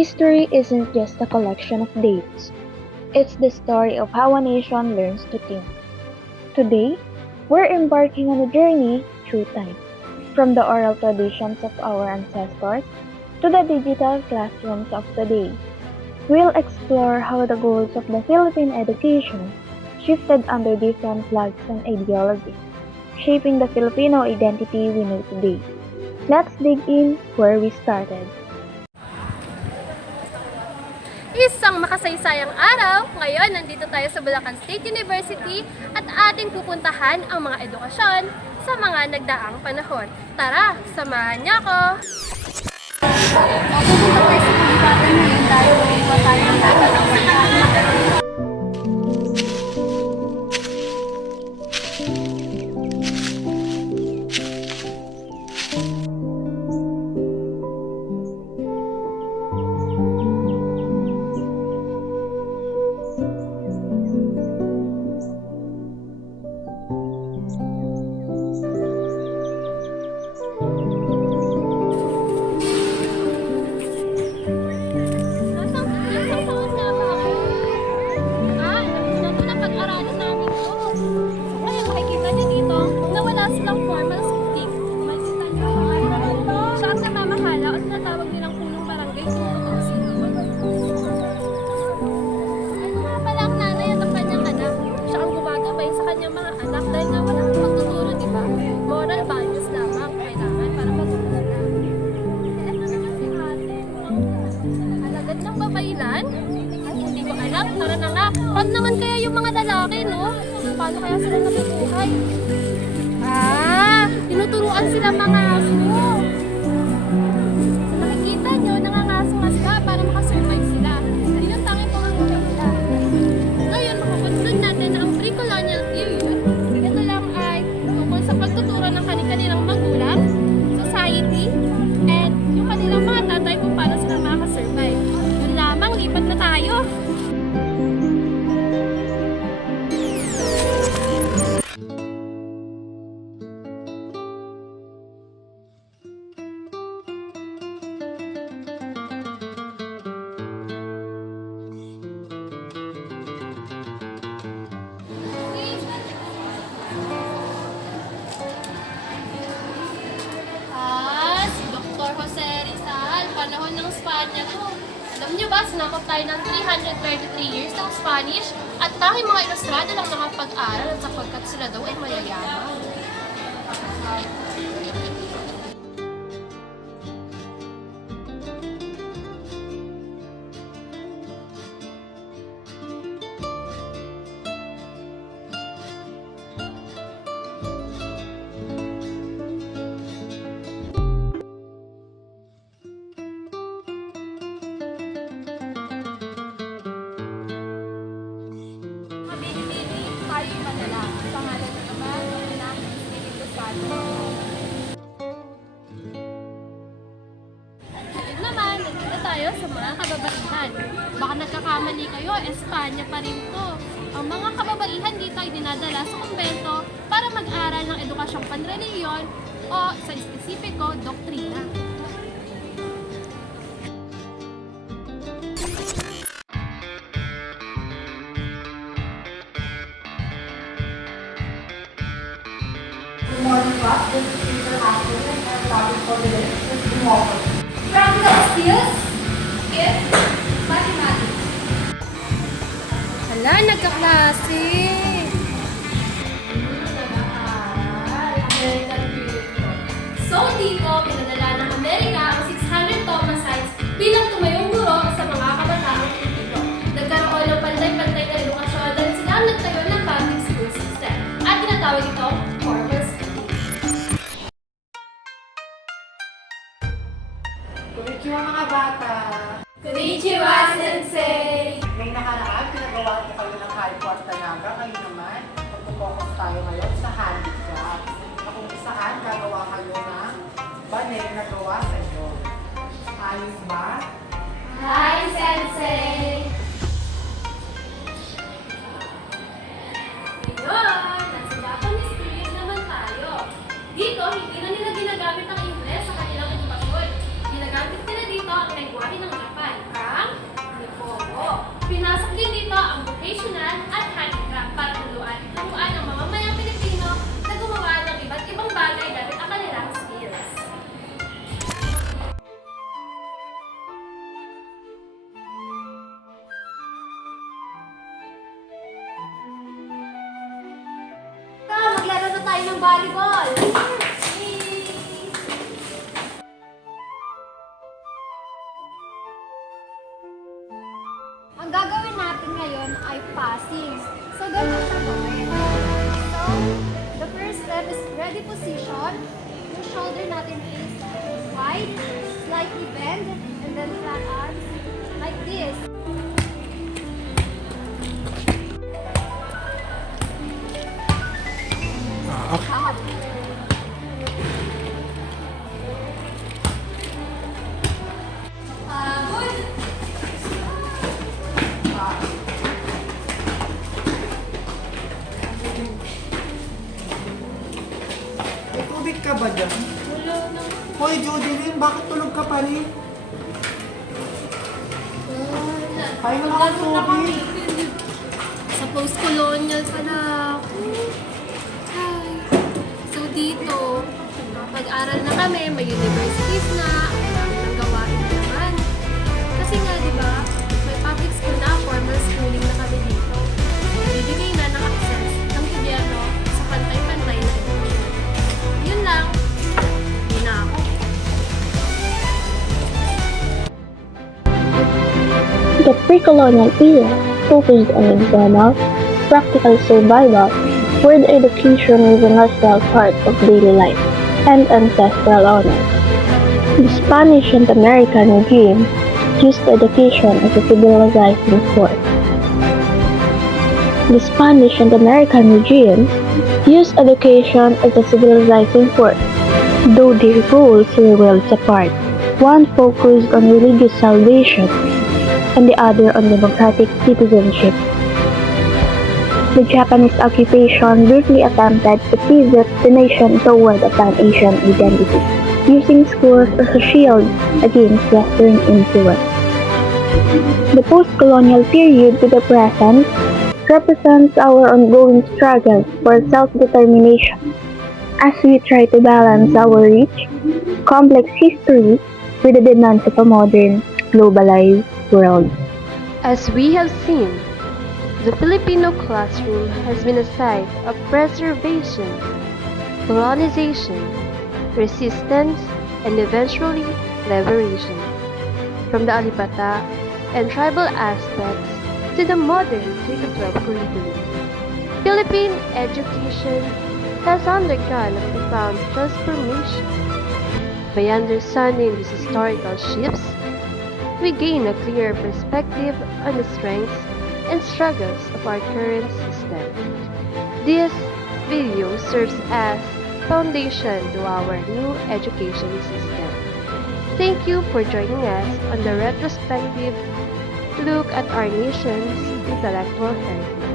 History isn't just a collection of dates. It's the story of how a nation learns to think. Today, we're embarking on a journey through time, from the oral traditions of our ancestors to the digital classrooms of today. We'll explore how the goals of the Philippine education shifted under different flags and ideologies, shaping the Filipino identity we know today. Let's dig in where we started. Isang makasaysayang araw, ngayon nandito tayo sa Bulacan State University at ating pupuntahan ang mga edukasyon sa mga nagdaang panahon. Tara, samahan niyo ako! Pupunta tayo sa Bulacan ngayon dahil iwa tayo ng silang formal speaking. Makikita niyo siya ang namamahala at natawag nilang punong barangay kung totoo sila. Ano nga pala ang nanay at ang kanyang anak? Siya ang gumagabay sa kanyang mga anak dahil nga walang pagtuturo, di ba? Moral values lamang kailangan para matutunan na. Ano naman si ate? Alagad ng babaylan? Hindi ko alam. Tara na nga. Pag naman kaya yung mga lalaki, no? Paano kaya sila nabubuhay? Tinuturuan sila mga aso. So, makikita nyo, nangangaso nga sila para makasurvive sila. Yun ang tanging pangangaso nila. Ngayon, makakonfront natin na ang pre-colonial period, ito lang ay tungkol sa pagtuturo ng kanilang magulang, society, and yung kanilang mga tatay kung paano sila makasurvive. Yun lamang, lipat na tayo. Panahon ng Spanya to. Alam niyo ba, sinakop tayo ng 333 years ng Spanish at tanging mga ilustrado lang nakapag-aral at sapagkat sila daw ay mayayaman. Tayo madala sa ngalan ng Ama, ng Anak, ng Espiritu Santo. Ngayon naman, nandito tayo sa mga kababaihan. Baka nagkakamali kayo, Espanya pa rin to. Ang mga kababaihan dito ay dinadala sa kumbento para mag-aral ng edukasyong panreliyon o sa espesipiko, doktrina. Good morning, class. This is Teacher Ashley, and our topic for today is democracy. Practical skills is mathematics. Hala, nagkaklase! So, dito, pinadala ng Amerika ang 600 Thomasites bilang tumayong guro sa mga kabataang Pilipino. Nagkaroon ng pantay-pantay na edukasyon dahil sila ang nagtayo ng public school system at tinatawag itong formal school. Konnichiwa mga bata! Konnichiwa, Sensei! May nakaraan, pinagawa ko kayo ng high-court tanaga. Ngayon naman, magpo-focus tayo ngayon sa handicraft. Na kung saan gagawa kayo ng banig na gawa sa inyo. Ayos ba? Hi, Sensei! Ngayon, nasa Japanese period naman tayo. Dito, hindi na nila ginagamit ang Ingles sa kanilang edukasyon. Ginagamit nila dito ang lengguwahe ng Japan. volleyball! Ang gagawin natin ngayon ay passing. So, ganun siya gawin. So, the first step is ready position. Yung shoulder natin is wide, slightly bend, and then flat arms like this. Up. Good. May tubig ka ba dyan? Wala na. Hoy, Judeline, bakit tulog ka pa rin? Kaya na ako tubig. Sa post-colonial pala ako. Hi. So dito, pag-aral na kami, may universities na, ang dami ng gawain naman. Kasi nga, di ba, may public school na, formal schooling na kami dito. Bibigay na ng access ng gobyerno sa pantay-pantay na edukasyon. Yun lang. Hindi na ako. The pre-colonial era focused on internal, practical survival, where the education was a natural part of daily life and ancestral honor. The Spanish and American regime used education as a civilizing force. The Spanish and American regimes used education as a civilizing force, though their goals were worlds apart. One focused on religious salvation and the other on democratic citizenship. The Japanese occupation briefly attempted to pivot the nation toward a pan-Asian identity, using schools as a shield against Western influence. The post-colonial period to the present represents our ongoing struggle for self-determination as we try to balance our rich, complex history with the demands of a modern, globalized world. As we have seen, the Filipino classroom has been a site of preservation, colonization, resistance, and eventually liberation. From the alipata and tribal aspects to the modern K-12 curriculum, Philippine education has undergone a profound transformation. By understanding these historical shifts, we gain a clear perspective on the strengths and struggles of our current system. This video serves as foundation to our new education system. Thank you for joining us on the retrospective look at our nation's intellectual heritage.